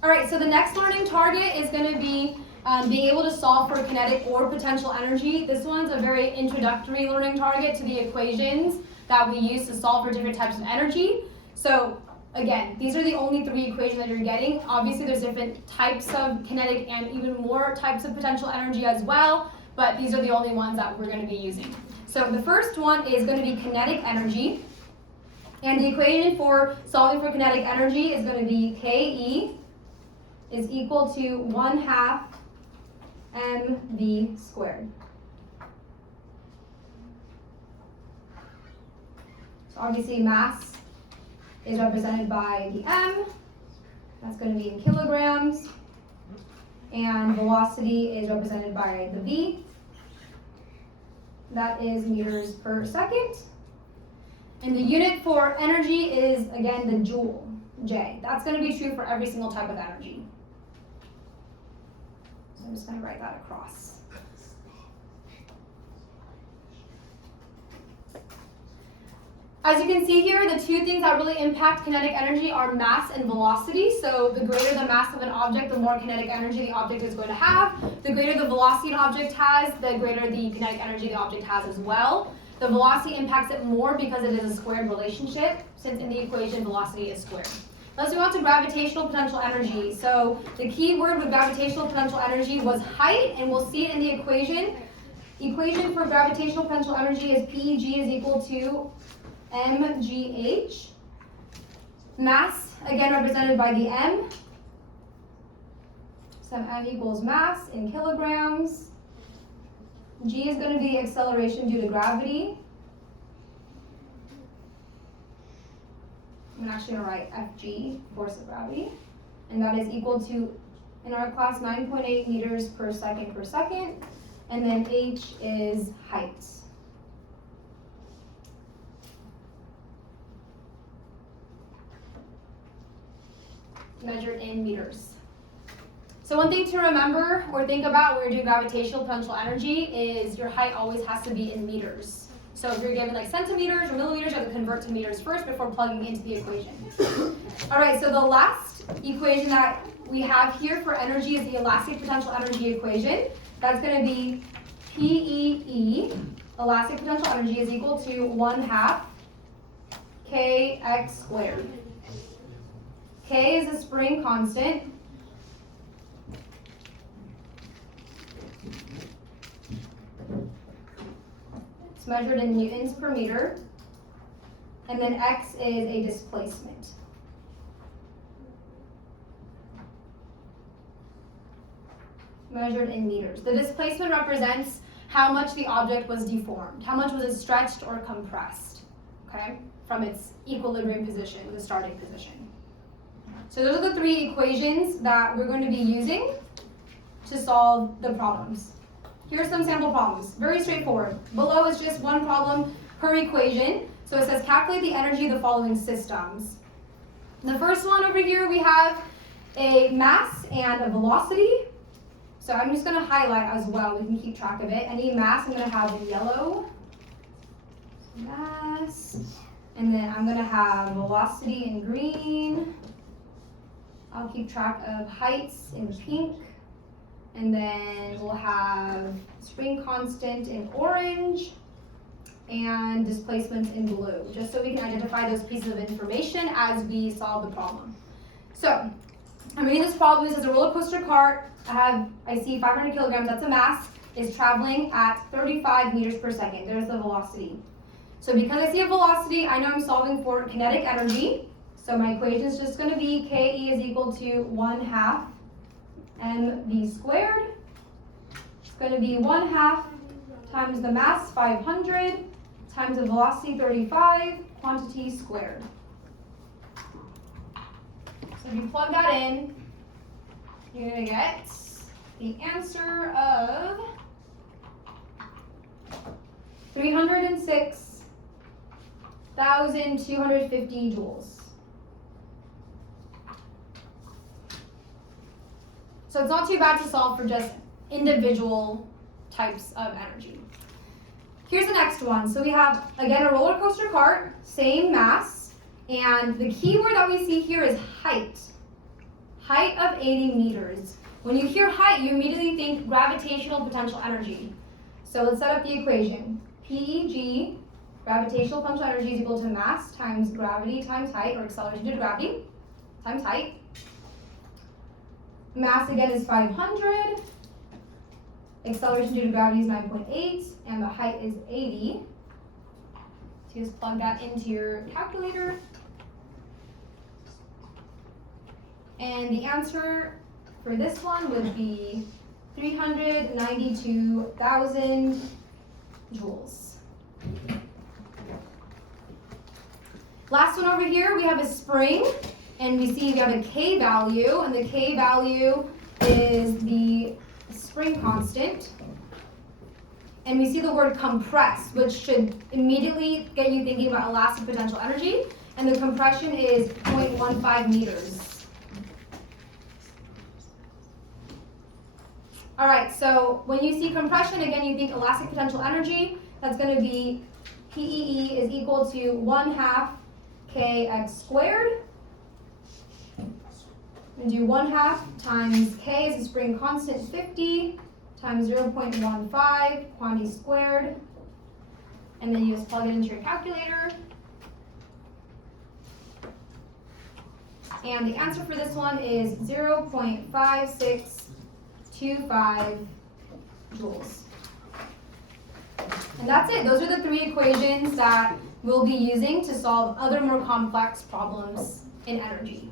All right, so the next learning target is going to be being able to solve for kinetic or potential energy. This one's a very introductory learning target to the equations that we use to solve for different types of energy. So again, these are the only 3 equations that you're getting. Obviously, there's different types of kinetic and even more types of potential energy as well, but these are the only ones that we're going to be using. So the first one is going to be kinetic energy. And the equation for solving for kinetic energy is going to be Ke is equal to 1/2 mv squared. So obviously mass is represented by the m, that's going to be in kilograms, and velocity is represented by the v, that is meters per second. And the unit for energy is, again, the joule, J. That's going to be true for every single type of energy. So I'm just going to write that across. As you can see here, the 2 things that really impact kinetic energy are mass and velocity. So the greater the mass of an object, the more kinetic energy the object is going to have. The greater the velocity an object has, the greater the kinetic energy the object has as well. The velocity impacts it more because it is a squared relationship, since in the equation velocity is squared. Let's move on to gravitational potential energy. So the key word with gravitational potential energy was height, and we'll see it in the equation. Equation for gravitational potential energy is PEG is equal to mgh. Mass, again represented by the m. So m equals mass in kilograms. G is going to be acceleration due to gravity. I'm actually going to write Fg, force of gravity. And that is equal to, in our class, 9.8 meters per second. And then h is height. Measured in meters. So one thing to remember or think about when you're doing gravitational potential energy is your height always has to be in meters. So if you're given like centimeters or millimeters, you have to convert to meters first before plugging into the equation. All right, so the last equation that we have here for energy is the elastic potential energy equation. That's going to be PEE, elastic potential energy, is equal to 1/2 kx squared. K is a spring constant. It's measured in newtons per meter. And then x is a displacement. Measured in meters. The displacement represents how much the object was deformed. How much was it stretched or compressed, okay, from its equilibrium position, the starting position. So those are the 3 equations that we're going to be using to solve the problems. Here's some sample problems. Very straightforward. Below is just one problem per equation. So it says calculate the energy of the following systems. The first one over here, we have a mass and a velocity. So I'm just going to highlight as well. We can keep track of it. Any mass, I'm going to have in yellow. Mass. And then I'm going to have velocity in green. I'll keep track of heights in pink. And then we'll have spring constant in orange and displacement in blue, just so we can identify those pieces of information as we solve the problem. So I'm reading this problem. It says a roller coaster cart, I see 500 kilograms, that's a mass, is traveling at 35 meters per second. There's the velocity. So because I see a velocity, I know I'm solving for kinetic energy. So my equation is just going to be Ke is equal to 1/2 mv squared. It's going to be 1/2 times the mass, 500, times the velocity, 35, quantity squared. So if you plug that in, you're going to get the answer of 306,250 joules. So it's not too bad to solve for just individual types of energy. Here's the next one. So we have, again, a roller coaster cart, same mass, and the key word that we see here is height. height of 80 meters. When you hear height, you immediately think gravitational potential energy. So let's set up the equation. PEG, gravitational potential energy, is equal to mass times gravity times height, or acceleration due to gravity, times height. Mass again is 500. Acceleration due to gravity is 9.8, and the height is 80. So you just plug that into your calculator. And the answer for this one would be 392,000 joules. Last one over here, we have a spring, and we see we have a K value, and the K value is the spring constant. And we see the word compress, which should immediately get you thinking about elastic potential energy, and the compression is 0.15 meters. All right, so when you see compression, again, you think elastic potential energy. That's going to be PEE is equal to 1/2 kx squared. And do 1/2 times k is the spring constant, 50, times 0.15 quantity squared. And then you just plug it into your calculator. And the answer for this one is 0.5625 joules. And that's it. Those are the 3 equations that we'll be using to solve other more complex problems in energy.